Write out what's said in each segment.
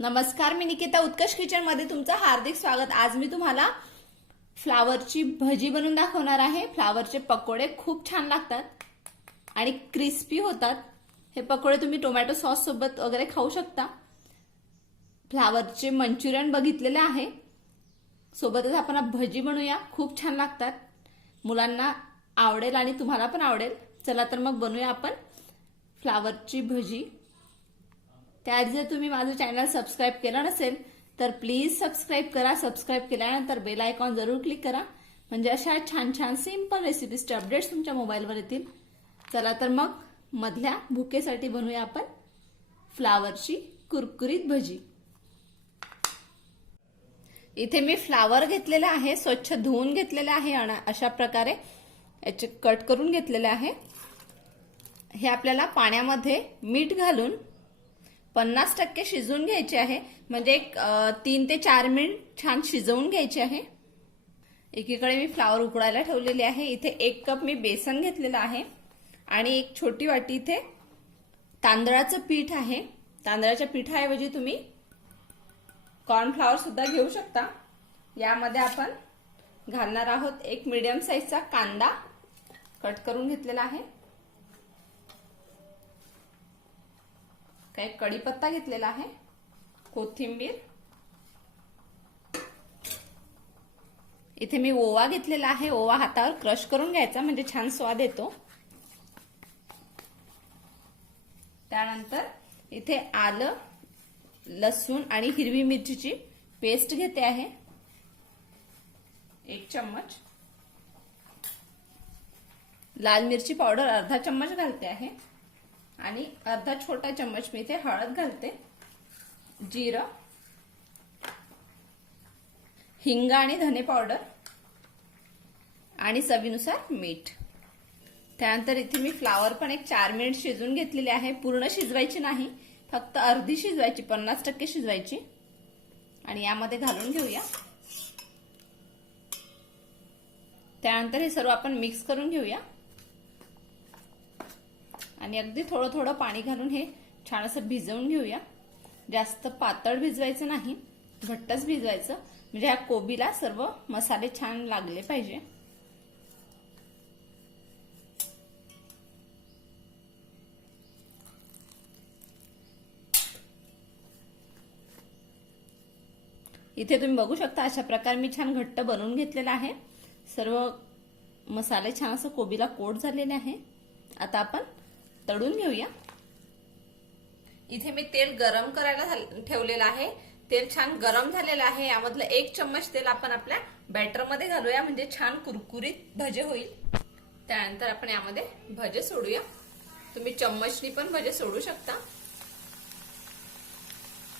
नमस्कार मी निकिता. उत्कर्ष किचनमध्ये तुमचं हार्दिक स्वागत. आज मी तुम्हाला फ्लावरची भजी बनवून दाखवणार आहे. फ्लावरचे पकोडे खूप छान लागतात आणि क्रिस्पी होतात. हे पकोडे तुम्ही टोमॅटो सॉस सोबत वगैरे खाऊ शकता. फ्लावरचे मंचुरियन बघितलेले आहे. सोबतच आपण भजी बनवूया. खूप छान लागतात. मुलांना आवडेल आणि तुम्हाला पण आवडेल. चला तर मग बनवूया आपण फ्लावरची भजी. त्याआधी जर तुम्ही माझं चॅनल सबस्क्राईब केलं नसेल तर प्लीज सबस्क्राईब करा. सबस्क्राईब केल्यानंतर बेल आयकॉन जरूर क्लिक करा. म्हणजे अशा छान छान सिंपल रेसिपीजचे अपडेट्स तुमच्या मोबाईलवर येतील. चला तर मग मधल्या भुकेसाठी बनवूया आपण फ्लावरची कुरकुरीत भजी. इथे मी फ्लावर घेतलेला आहे स्वच्छ धुवून घेतलेलं आहे आणि अशा प्रकारे याचे कट करून घेतलेले आहे. हे आपल्याला पाण्यामध्ये मीठ घालून पन्नास टक्के शिजवून घ्यायचे आहे. म्हणजे एक तीन ते चार मिनिट छान शिजवून घ्यायचे आहे. एकीकडे मी फ्लावर उकडायला ठेवलेली आहे. इथे एक कप मी बेसन घेतलेलं आहे. आणि एक छोटी वाटी इथे तांदळाचं पीठ आहे. तांदळाच्या पिठाऐवजी तुम्ही कॉर्नफ्लावर सुद्धा घेऊ शकता. यामध्ये आपण घालणार आहोत एक मीडियम साईजचा कांदा. कट करून घेतलेला आहे. काही कढीपत्ता घेतलेला आहे. कोथिंबीर. इथे मी ओवा घेतलेला आहे. ओवा हातावर क्रश करून घ्यायचा म्हणजे छान स्वाद येतो. त्यानंतर इथे आलं लसूण आणि हिरवी मिरचीची पेस्ट घेते आहे. एक चम्मच. लाल मिरची पावडर अर्धा चम्मच घालते आहे. आणि अर्धा छोटा चम्मच मी इथे हळद घालते. जिरं हिंग आणि धने पावडर आणि चवीनुसार मीठ. त्यानंतर इथे मी फ्लावर पण एक चार मिनिट शिजवून घेतलेली आहे. पूर्ण शिजवायची नाही फक्त अर्धी शिजवायची पन्नास टक्के शिजवायची. आणि यामध्ये घालून घेऊया. त्यानंतर हे सर्व आपण मिक्स करून घेऊया. आणि अगदी थोडं थोडं पाणी घालून हे छान असं भिजवून घेऊया. जास्त पातळ भिजवायचं नाही घट्टच भिजवायचं. म्हणजे ह्या कोबीला सर्व मसाले छान लागले पाहिजे. इथे तुम्ही बघू शकता अशा प्रकारे मी छान घट्ट बनवून घेतलेला आहे. सर्व मसाले छान असं कोबीला कोट झालेले आहे. आता आपण तळून घेऊया. इथे मी तेल गरम करायला ठेवलेलं आहे. तेल छान गरम झालेलं आहे. यामधलं एक चम्मच तेल आपण आपल्या बॅटरमध्ये घालूया म्हणजे छान कुरकुरीत भजे होईल. त्यानंतर आपण यामध्ये भजे सोडूया. तुम्ही चम्मचनी पण भजे सोडू शकता.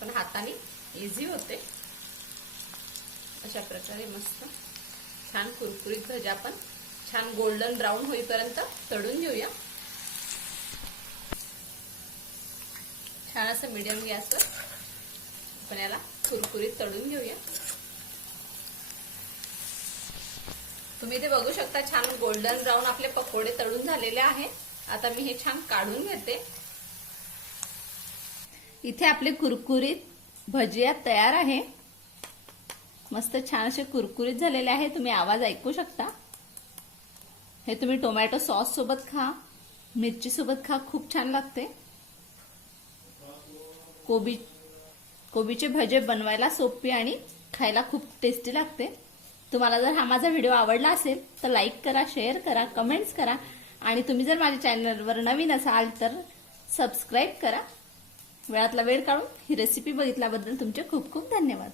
पण हाताने इझी होते. अशा प्रकारे मस्त छान कुरकुरीत भजे आपण छान गोल्डन ब्राऊन होईपर्यंत तळून घेऊया. छान असं मिडियम गॅसवर आपण याला कुरकुरीत तळून घेऊया. तुम्ही ते बघू शकता छान गोल्डन ब्राऊन आपले पकोडे तळून झालेले आहे आता मी हे छान काढून घेते. इथे आपले कुरकुरीत भजिया तयार आहे. मस्त छान असे कुरकुरीत झालेले आहे. तुम्ही आवाज ऐकू शकता. हे तुम्ही टोमॅटो सॉस सोबत खा. मिरची सोबत खा. खूप छान लागते. कोबी कोबीचे भजे बनवायला सोपी आणि खायला खूप टेस्टी लागते. तुम्हाला जर हा माझा व्हिडिओ आवडला असेल तर लाईक करा शेअर करा कमेंट्स करा. आणि तुम्ही जर माझ्या चॅनलवर नवीन असाल तर सबस्क्राईब करा. वेळातला वेळ काढून ही रेसिपी बघितल्याबद्दल तुमचे खूप खूप धन्यवाद.